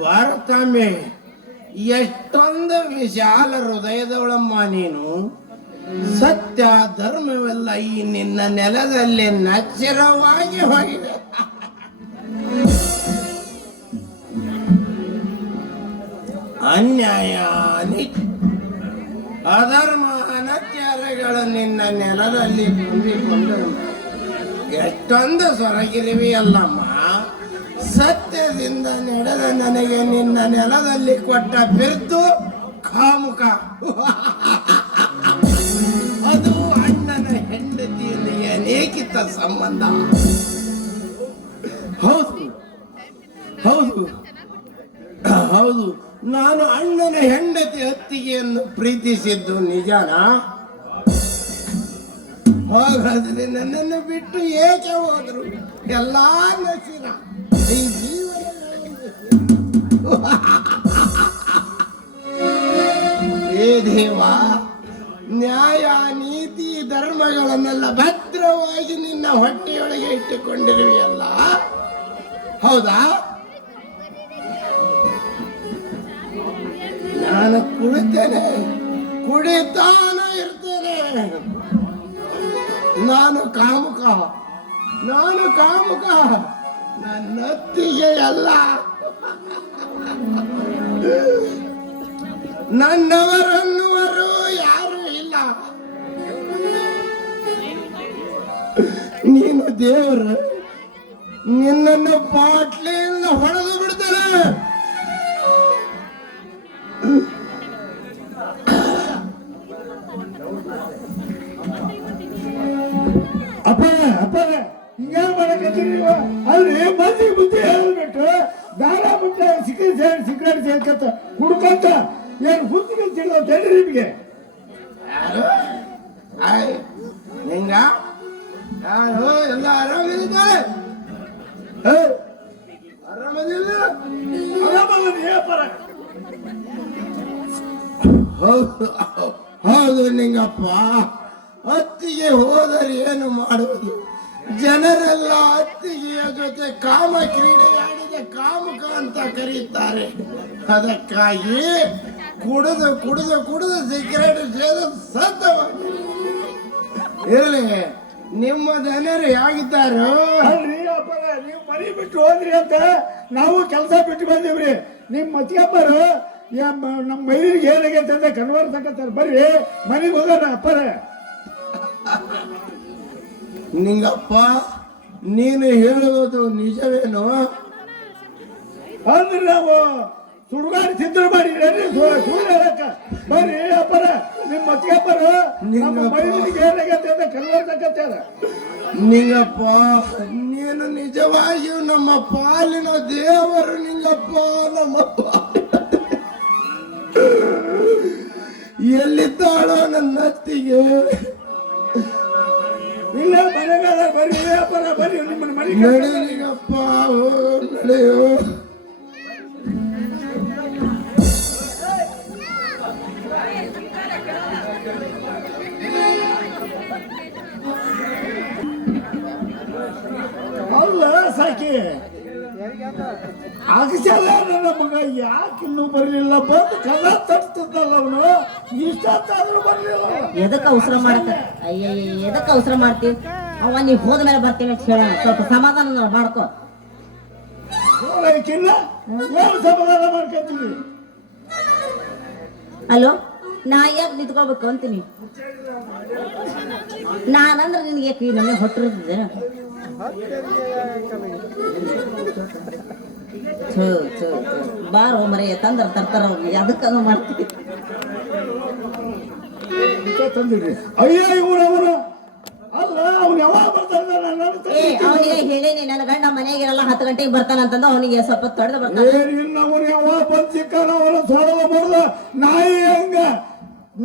ಭಾರತಾಂಬೆ, ಎಷ್ಟೊಂದು ವಿಶಾಲ ಹೃದಯದವಳಮ್ಮ ನೀನು. ಸತ್ಯ ಧರ್ಮವೆಲ್ಲ ಈ ನಿನ್ನ ನೆಲದಲ್ಲಿ ನಚ್ಚರವಾಗಿ ಹೋಗಿದೆ. ಅನ್ಯಾಯ, ಅಧರ್ಮ, ಅನಾಚಾರಗಳು ನಿನ್ನ ನೆಲದಲ್ಲಿ ತುಂಬಿಕೊಂಡು ಎಷ್ಟೊಂದು ಸೊರಗಿರುವೆಯಲ್ಲಮ್ಮ. ಸತ್ಯದಿಂದ ನಡೆದ ನನಗೆ ನಿನ್ನ ನೆಲದಲ್ಲಿ ಕೊಟ್ಟ ಬಿರುದು ಕಾಮುಕ. ಅದು ಅಣ್ಣನ ಹೆಂಡತಿಯೊಂದಿಗೆ ಅನೇಕಿತ ಸಂಬಂಧ. ಹೌದು ಹೌದು ಹೌದು, ನಾನು ಅಣ್ಣನ ಹೆಂಡತಿ ಅತ್ತಿಗೆಯನ್ನು ಪ್ರೀತಿಸಿದ್ದು ನಿಜಾನ? ಹಾಗಾದ್ರೆ ನನ್ನನ್ನು ಬಿಟ್ಟು ಏಕೆ ಹೋದ್ರು? ಎಲ್ಲಾ ನಶಿರ ಈ ಜೀವನ. ಏ ದೇವ, ನ್ಯಾಯ ನೀತಿ ಧರ್ಮಗಳನ್ನೆಲ್ಲ ಭದ್ರವಾಗಿ ನಿನ್ನ ಹೊಟ್ಟೆಯೊಳಗೆ ಇಟ್ಟುಕೊಂಡಿರುವೆಯಲ್ಲ, ಹೌದಾ? ನಾನು ಕುಡಿತೇನೆ, ಕುಡಿತಾನ ಇರ್ತೇನೆ. ನಾನು ಕಾಮುಕ, ನನ್ನತ್ತಿಗೆ ಅಲ್ಲ. ನನ್ನವರನ್ನುವರು ಯಾರು ಇಲ್ಲ. ನೀನು ದೇವರು, ನಿನ್ನನ್ನು ಬಾಟ್ಲಿಯಿಂದ ಹೊಡೆದು ಬಿಡ್ತೇನೆ. ಅಪ್ಪರ ಹಿಂಗೇನು ಮಾಡಕತ್ತೀರಿ ನೀವು? ಅಲ್ರಿ ಮಂದಿ ಬುದ್ಧಿ ಹೇಳ್ಬಿಟ್ಟು ದಾರ ಬಿಟ್ಟ ಸಿಗರೇಟ್ ಸೇರ್ಕತ್ತ ಹುಡ್ಕಂತ ಏನು ಹುಟ್ಟಿಗೆ ತಿಳಿದ ನಿಮಗೆ? ಹಿಂಗ ಯಾರು ಎಲ್ಲ ಆರಾಮಿದ್ದಾರೆ? ಆರಾಮದಿಲ್ಲ? ಅಪ್ಪರ ಹೌದು ನಿಂಗಪ್ಪ, ಅತ್ತಿಗೆ ಹೋದರೆ ಏನು ಮಾಡುವುದು? ಜನರೆಲ್ಲ ಅತ್ತಿಗೆಯ ಜೊತೆ ಕಾಮ ಕ್ರೀಡೆ ಆಡಿದ ಕಾಮುಕ ಅಂತ ಕರೀತಾರೆ. ಅದಕ್ಕಾಗಿ ಕುಡಿದು ಕುಡಿದು ಕುಡಿದು ಸಿಗರೇಟ್ ಸೇದ ಸತ್ತವಾಗಿ. ಇರಲಿ, ನಿಮ್ಮ ಜನರು ಹೇಗಿದ್ದಾರೋ? ಅಲ್ರಿ ಅಪ್ಪರ, ನೀವು ಮನೆ ಬಿಟ್ಟು ಹೋದ್ರಿ ಅಂತ ನಾವು ಕೆಲಸ ಬಿಟ್ಟು ಬಂದೀವ್ರಿ. ನಿಮ್ಮ ಮತ್ತಿಗೆಬ್ಬರು ನಮ್ಮ ಮೈಲಿಗೆ ಏನಾಗೈತೆ ಅಂತ ಕನ್ವರ್ಸ್ ಹಾಕತ್ತಾರೆ. ಬರ್ರಿ ಮನೆಗೆ ಹೋಗೋಣ ಅಪ್ಪರ. ನಿಂಗಪ್ಪ, ನೀನು ಹೇಳುವುದು ನಿಜವೇನು? ಅಂದ್ರೆ ನಾವು ಸುಡುಗಾಡಿ ಸಿದ್ಧ ಮಾಡಿ ಸುಳ್ಳು ಹೇಳಕ್ಕ ಬರ್ರಿ ಅಪ್ಪರ. ನಿಮ್ಮ ಮತ್ತಿಗೆಬ್ಬರು ನಮ್ಮ ಮೈಲಿಗೆ ಏನಾಗೈತೆ ಅಂತ ಕನ್ವರ್ಸ್ ಹಾಕತ್ತಾರ. ನಿಂಗಪ್ಪ, ನೀನು ನಿಜವಾಗಿಯೂ ನಮ್ಮ ಪಾಲಿನ ದೇವರು. ನಿಂಗಪ್ಪ, ನಮ್ಮಪ್ಪ ಎಲ್ಲಿದ್ದಾಳೋ ನನ್ನ ಅತ್ತಿಗೆ? ಇಲ್ಲ ಮನೆಗಾದ ಬರ್ರಿ ಅಪ್ಪರ, ಬರ್ರಿ ನಿಮ್ಮನ್ನ ಮನೆ ನಡೆಯಪ್ಪ, ನಡೆಯೋ. ಅಲ್ಲ ಸಾಕಿ ಆಗಸಲ್ಲ ನನ್ನ ಮಗ ಯಾಕೆ ಇನ್ನೂ ಬರಲಿಲ್ಲ? ಬಂದು ಕದ ತಟ್ಟಿದ್ದಲ್ಲ ಅವನು, ಇಷ್ಟಾದ್ರೂ ಬರಲಿಲ್ಲ. ಎದಕ್ಕೆ ಅವಸರ ಮಾಡತ್ತ? ಅಯ್ಯ, ಎದಕ್ಕೆ ಅವಸರ ಮಾಡ್ತೀವಿ? ಅವ ನೀವು ಹೋದ ಮೇಲೆ ಬರ್ತೀವಿ ಅಂತ ಹೇಳೋಣ. ಸ್ವಲ್ಪ ಸಮಾಧಾನ ಮಾಡ್ಕೊ. ಏನು ಸಮಾಧಾನ ಮಾಡ್ಕೊತೀವಿ? ಅಲೋ ನಾ ಯಾಕೆ ನಿಂತ್ಕೊಳ್ಬೇಕು ಅಂತೀನಿ ನಾನಂದ್ರೆ ನಿನಗೆ ಯಾಕೆ ನಮಗೆ ಹೊಟ್ಟಿರ್ತದೆ ಬಾರೋ ಮರೆ ತರ್ತಾರ ಅವ್ರಿಗೆ ಅದಕ್ಕಂಗ ಮಾಡ್ತೀವಿ ತಂದಿರಿ ಅಯ್ಯ ಇವನು ಅಲ್ಲ ಅವ್ನು ಯಾವಾಗ ಬರ್ತಾನೆ ಅವನಿಗೆ ಹೇಳೇನಿ ನನ್ನ ಗಂಡ ಮನೆಗಿರಲ್ಲ 10 ಗಂಟೆಗೆ ಬರ್ತಾನಂತಂದು ಅವನಿಗೆ ಸ್ವಲ್ಪ ತೊಡೆದು ಬರ್ತಾನೆ ಅವನು ಯಾವಾಗ ಬಂದ್ ಸಿಕ್ಕಾನ ಅವನು ಸೊಡದ ಬಡ್ದ ನಾಯಿ ಹಂಗ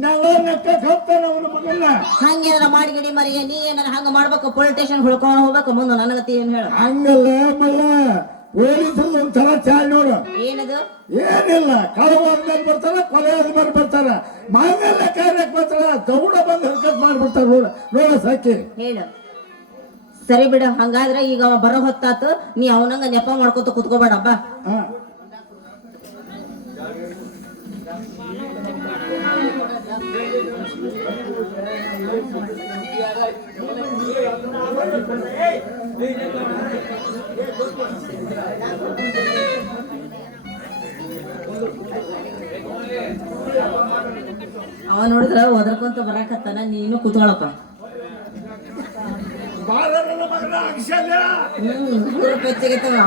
ನೆಲ ನೆಕ್ಕ ಕತ್ತಾನ ಅವನ ಮಗನ್ನ ಹಂಗೇನಾರ ಮಾಡಿಗಿಡಿ ಮರಿಗೆ ನೀ ಏನಾರ ಹಂಗ ಮಾಡ್ಬೇಕು ಪೊಲೀಸ್ ಸ್ಟೇಷನ್ ಹುಡ್ಕೊಂಡು ಹೋಗ್ಬೇಕು ಮುಂದೆ ನನಗತಿ ಏನ್ ಹೇಳ ಹಂಗಲ್ಲ ಮಲ್ಲ ಪೊಲೀಸರು ಒಂದ್ಸಲ ಚಾಲ್ ನೋಡು ಏನದು ಏನಿಲ್ಲ ಕಳವಾದ್ಮೇಲೆ ಬರ್ತಾರ ಕೊಲೆ ಆದ್ಮೇಲೆ ಬರ್ತಾರ ಮಾಂಗಲ್ಯ ಕಾರ್ಯಕ್ಕೆ ಬರ್ತಾರ ದೌಡ ಬಂದು ಹರ್ಕತ್ ಮಾಡ್ಬಿಡ್ತಾರ ನೋಡ ಸಾಕಿ ಹೇಳು ಸರಿ ಬಿಡ ಹಂಗಾದ್ರೆ ಈಗ ಅವ ಬರೋ ಹೊತ್ತಾತು ನೀ ಅವನಂಗ ನೆಪ ಮಾಡ್ಕೊತ ಕುತ್ಕೋಬೇಡಪ್ಪ ಅವ ನೋಡಿದ್ರ ಒದರ್ಕೊಂತ ಬರಾಕತ್ತಾನ ನೀನು ಕುತ್ಕೊಳಪ್ಪ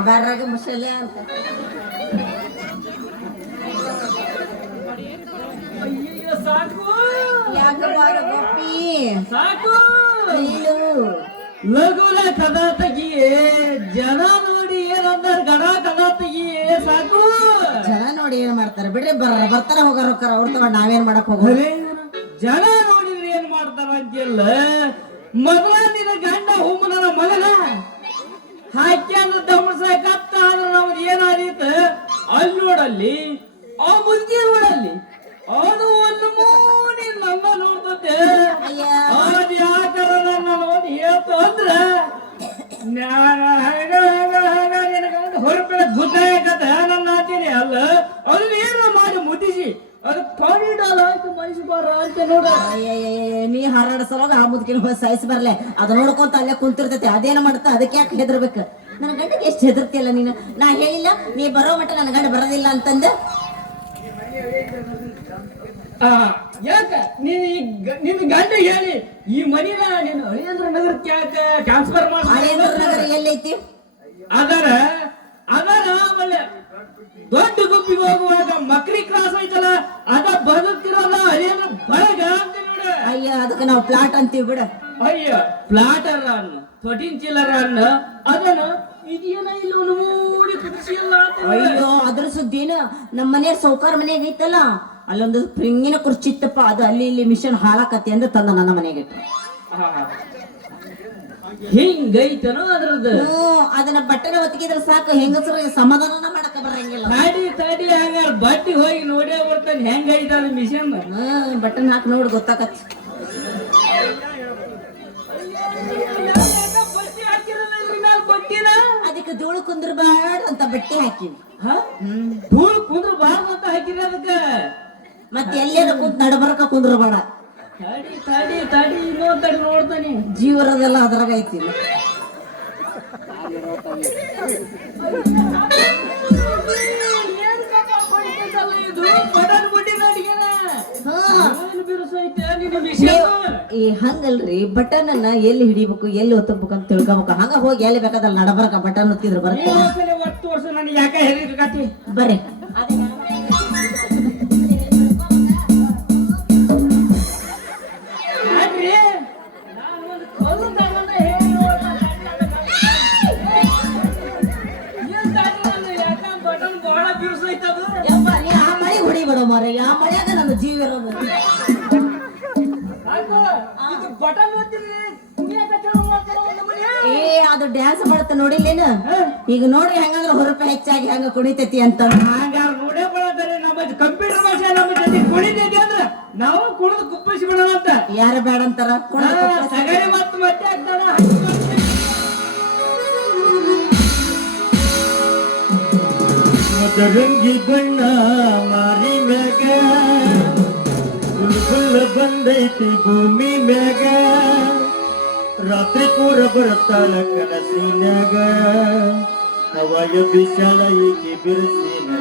ಬಾರಾಗ ಮಸಾಲೆ ಅಂತ ಲಘುಲ ಕದಾ ತೆಗಿಯೇ ಜನ ನೋಡಿ ಏನಂದಾರ ಗಡ ಕದಾ ತೆಗಿಯೇ ಸಾಕು ಜನ ನೋಡಿ ಏನ್ ಮಾಡ್ತಾರೆ ಬಿಡ್ರಿ ಬರ್ತಾರ ಹೋಗಾರ ಅವ್ರ ತಗೊಂಡ್ ನಾವೇನ್ ಮಾಡಕ್ ಹೋಗ ಜನ ನೋಡಿದ್ರೆ ಏನ್ ಮಾಡ್ತಾರ ಅಂತಿಲ್ಲ ಮೊದಲ ನಿನ್ನ ಗಂಡ ಹುಮ್ಮನ ಮಗನ ಹಾಕ್ಯಾನ ದಮಸಕತ್ತ ಆದ್ರೆ ನಮ್ದು ಏನಾದೀತ ಅಲ್ಲಿ ನೋಡಲ್ಲಿ ಆ ಮುಂದೆ ನೋಡಲ್ಲಿ ಅದು ಒಂದು ಮೂನಿ ನನ್ನ ನೋಡ್ತತೆ ಅದು ಯಾಕರ ನನ್ನ ನೋಡಿ ಹೇಳ್ತು ಅಂದ್ರ ಹೊರಪೆ ಗುದ್ದಾಯಕತ್ತ ನನ್ನ ಹಾಕೀನಿ ಅಲ್ಲ ಅದನ್ನ ಏನೋ ಮಾಡಿ ಮುಟ್ಟಿಸಿ ಅದು ಕಾರಿಡಾಲ್ ಆಯ್ತು ಮೈಸೂರ ಅಂತ ನೋಡ ನೀ ಹಾರಾಡಸಲೋಗ ಆ ಮುದ್ಕಿನ ಹೋಗಿ ಸೈಸ್ ಬರ್ಲೆ ಅದು ನೋಡ್ಕೊಂತ ಅಲ್ಲೇ ಕುಂತಿರ್ತೈತಿ ಅದೇನ ಮಾಡ್ತಾ ಅದಕ್ಕೆ ಯಾಕೆ ಹೆದರ್ಬೇಕು ನನ್ನ ಗಂಡಗೆ ಎಷ್ಟು ಹೆದರ್ತಿಯಲ್ಲ ನೀನು ನಾ ಹೇಳಿಲ್ಲ ನೀ ಬರೋ ಮಟ್ಟ ನನ್ನ ಗಂಡ ಬರೋದಿಲ್ಲ ಅಂತಂದ ಯಾಕ ನಿನ್ ಗಂಡ ಹೇಳಿ ಈ ಮನಿನ ನೀನು ಅಳಿಯಂದ್ರ ನಗರಕ್ಕೆ ಯಾಕೆ ಟ್ರಾನ್ಸ್ಫರ್ ಮಾಡಿ ಅಳಿಯಂದ್ರ ನಗರ ಎಲ್ಲೈತಿ ಅದರ ಆಮೇಲೆ ದೊಡ್ಡ ಗುಬ್ಬಿಗೆ ಹೋಗುವಾಗ ಮಕ್ರಿ ಕ್ರಾಸ್ ಐತಲ್ಲ ಅದ ಬದುಕಿರಲ್ಲ ಅಳಿಯಂದ್ರ ಬಳಗ ಅಂತ ನೋಡ ಅಯ್ಯ ಅದಕ್ಕೆ ನಾವು ಪ್ಲಾಟ್ ಅಂತೀವಿ ಬಿಡ ಅಯ್ಯ ಪ್ಲಾಟರ್ ಅನ್ನ 13 ಚಿಲ್ಲರ ಅನ್ನ ಅದನ್ನ ಇದೇನ ಇಲ್ಲ ನೋಡಿ ಕುದಿಸಿಲ್ಲ ಅಯ್ಯೋ ಅದ್ರ ಸುದ್ದಿನ ನಮ್ಮ ಮನೆ ಸೌಕಾರ ಮನೆಯಾಗ ಐತಲ್ಲ ಅಲ್ಲೊಂದು ಪ್ರಿಂಗಿನ ಕುರ್ಚಿತ್ತಪ್ಪ ಅದು ಅಲ್ಲಿ ಇಲ್ಲಿ ಮಿಷನ್ ಹಾಳಾಕತಿ ಅಂತ ತಂದ ನನ್ನ ಮನೆಗೆ ಹಿಂಗೈತನೋ ಅದ್ರದ್ದು ಅದನ್ನ ಬಟ್ಟೆನ ಒತ್ತಿಗಿದ್ರೆ ಸಾಕು ಹೆಂಗಸರು ಸಮಾಧಾನ ಮಾಡಕ ಬರಂಗಿಲ್ಲ ತಡಿ ಹಂಗ ಬಟ್ಟಿ ಹೋಗಿ ನೋಡೇ ಬರ್ತಾನೆ ಹೆಂಗೈತ ಅದ್ ಮಿಷನ್ ಬಟನ್ ಹಾಕಿ ನೋಡಿ ಗೊತ್ತಾಕತ್ ಅದಕ್ಕೆ ಧೂಳು ಕುಂದ್ರಬಾರ್ದು ಅಂತ ಬಟ್ಟೆ ಹಾಕಿವಿ ಧೂಳು ಕುಂದ್ರಬಾರ್ದು ಅಂತ ಹಾಕಿರಿ ಅದಕ್ಕ ಮತ್ತೆ ಎಲ್ಲೇನ ಕುಂತ್ ನಡಬರಕ ಕುಂದ್ರಬೇಡ ತಡಿ ಇನ್ನೊಂದು ನೋಡ್ತಾನೆ ಜೀವರದೆಲ್ಲ ಅದ್ರಾಗ ಐತಿ ಹಂಗಲ್ರಿ ಬಟನ್ ಅನ್ನ ಎಲ್ಲಿ ಹಿಡಿಬೇಕು ಎಲ್ಲಿ ಒತ್ತಬೇಕು ಅಂತ ತಿಳ್ಕೊಬೇಕು ಹಂಗ ಹೋಗಿ ಎಲ್ಲಿ ಬೇಕಾದಲ್ಲ ನಡಬರಕ ಬಟನ್ ಒತ್ತಿದ್ರೆ ಬರುತ್ತೆ ಬರ್ರಿ ಹೊಡಿಬೇಡ ಮಾರೆ ಆ ಮಳೆಯಾಗ ನನ್ನ ಜೀವ ಇರೋದು ಅದು ಡ್ಯಾನ್ಸ್ ಮಾಡತ್ತ ನೋಡಿಲ್ಲೇನ ಈಗ ನೋಡ್ರಿ ಹೆಂಗಂದ್ರ ಹೊರಪ ಹೆಚ್ಚಾಗಿ ಹಂಗ ಕುಣಿತೈತಿ ಅಂತ ನೋಡೇ ಬರತಾರೆ ನಮ್ಮ ಕಂಪ್ಯೂಟರ್ ಭಾಷೆ ನಮ್ಮ ಜೊತೆ ಕುಣಿತೈತಿ ಅಂದ್ರ ನಾವು ಕುಣಿದು ಕುಪ್ಪಿಸಿ ಬಿಡೋಣ ಅಂತ ಯಾರು ಬೇಡ ಅಂತಾರ ಸಗಣಿ ಮತ್ತೆ ಆಗ್ತಾರ ಮದರಂಗಿ ಬಣ್ಣ ಮಾರಿ ಮ್ಯಾಗ ಫುಲ್ ಬಂದೈತಿ ಭೂಮಿ ಮ್ಯಾಗ ರಾತ್ರಿ ಪೂರ ಬರ್ತಾಳ ಕನಸಿನ್ಯಾಗ ಹವಾಯ ಬಿಸಾಳ ಈಕೆ ಬಿರುಸಿನ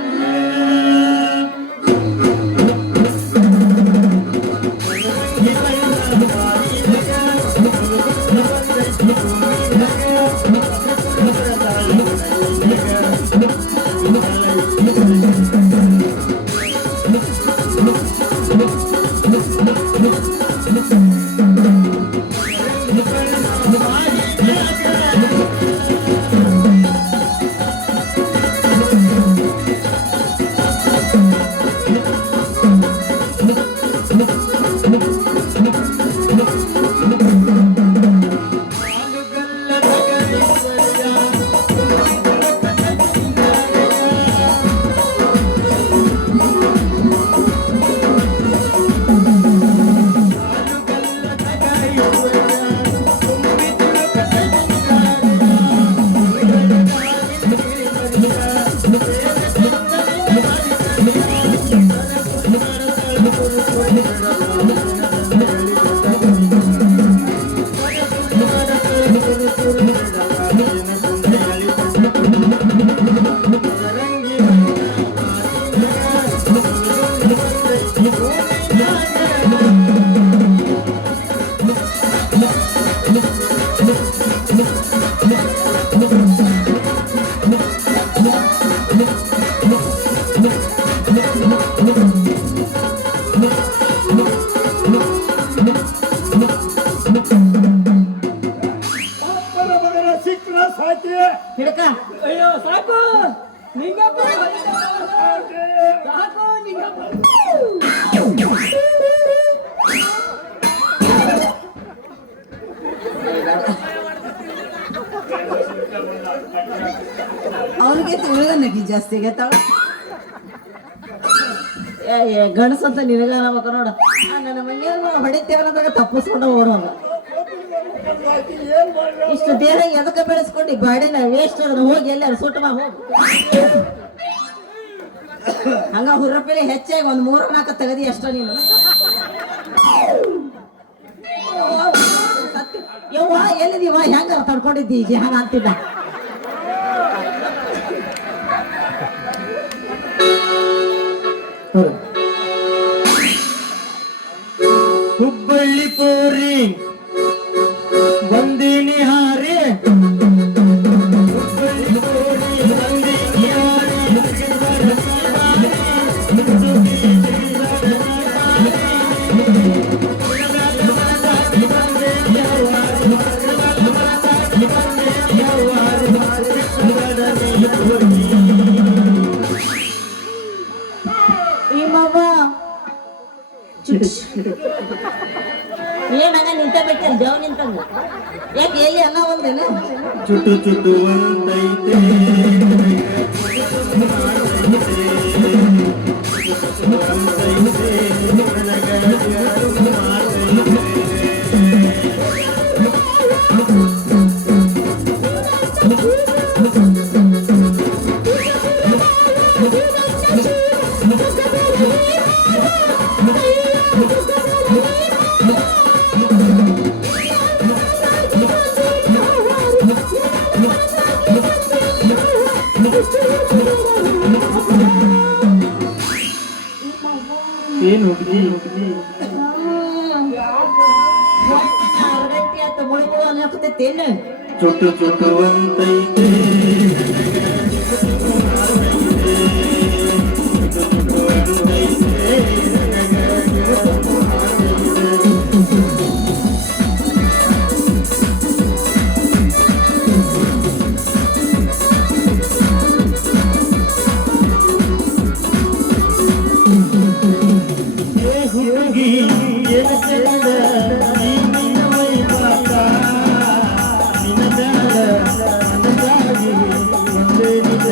ಸಾಕು ನಿಂಗಪ್ಪ. ಅವ್ರಿಗೆ ತಿಳಿದನಕಿ ಜಾಸ್ತಿ ಆಗೈತಾವ. ಗಣಸಂತ ನಿನಗ ಅನ್ಬೇಕು ನೋಡ. ನನ್ನ ಮನೆಯವ್ರು ಹೊಡಿತೇವನ್ನದಾಗ ತಪ್ಪಿಸ್ಕೊಂಡು ಓಡೋಗ. ಇಷ್ಟು ದೇಹ ಎದಕ್ಕೆ ಬೆಳೆಸ್ಕೊಂಡು ಗಾಡಿನ ವೇಸ್ಟ್ ಅದನ್ನ ಹೋಗಿ ಎಲ್ಲಾರ ಸುಟ್ಟಮ ಹೋಗಿ. ಹಂಗ ಹುರ್ರಪಿಲಿ ಹೆಚ್ಚಾಗಿ ಒಂದ್ 3-4 ತೆಗದಿ ಅಷ್ಟ ನೀನು. ಯವ್ವ ಎಲ್ಲಿದೀವ ಹೆಂಗಾರ ತಡ್ಕೊಂಡಿದ್ದಿ ಈಗ ಹಂಗ ಅಂತಿದ್ದ. ಹುಬ್ಬಳ್ಳಿ ಪೂರಿ ಬಂದಿನಿ ಹಾರಿ ಹುಬ್ಬಳ್ಳಿ ಪೂರಿ ಬಂದಿನಿ ಹಾರಿ ಏನಂಗ ನಿಂತ ಬಿಟ್ಟೆ ದೇವ್ ನಿಂತಂಗ ಯಾಕೆ ಎಲ್ಲಿ ಅನ್ನ ಒಂದೇನ ಚುಟು ಚುಟು ಅಂತೈತೆ ಏನು ಹುಡುಗಿ ಗಂಟೆ ಆತ ಮುಳುಗು ಅನ್ನಕತ್ತೇನು ಚುಟು ಚುಟು ಅಂತೈತೆ ಹುಡುಗಿ ಏನು ಚಂದ ಈ ನಿನ್ನ ವೈಭಾಗ ನಿನ್ನ ಬ್ಯಾಡ ನನಗಾಗಿ ಒಂದೇ ನಿಜ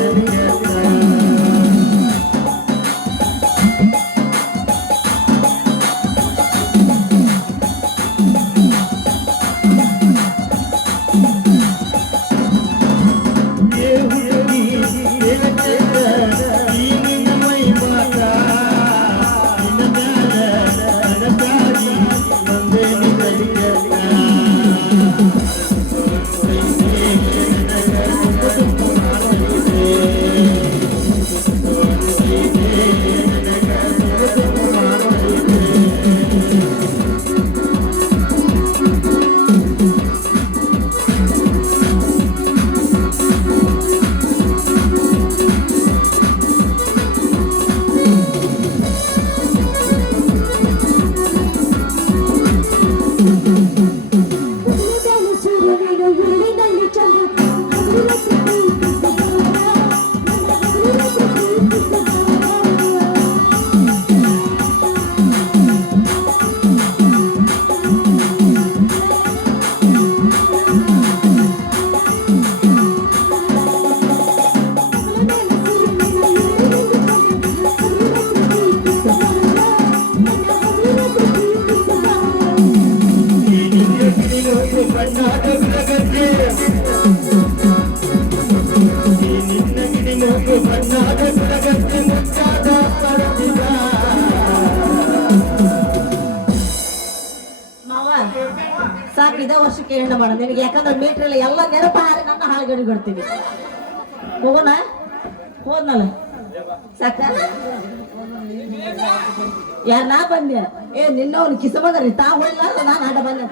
ಸಾಕು ಇದೇ ವರ್ಷಕ್ಕೆ ಹೆಣ್ಣು ಮಾಡ ನಿನಗೆ. ಯಾಕಂದ್ರೆ ಮೀಟ್ರಲ್ಲಿ ಎಲ್ಲ ನೆನಪು ಹಾರಿ ನನ್ನ ಹಾಳುಗಡಿ ಬಿಡ್ತೀನಿ. ಹೋಗೋಣ ಹೋದ್ನಲ್ಲ ಸಾಕ. ಯಾರ ನಾ ಬಂದೆ ಏ ನಿನ್ನ ಅವ್ನು ಕಿಸ ಬಂದ್ರಿ ತಾ ಹೊಳ್ಳ ನಾನು ಆಟ ಬಂದೆ.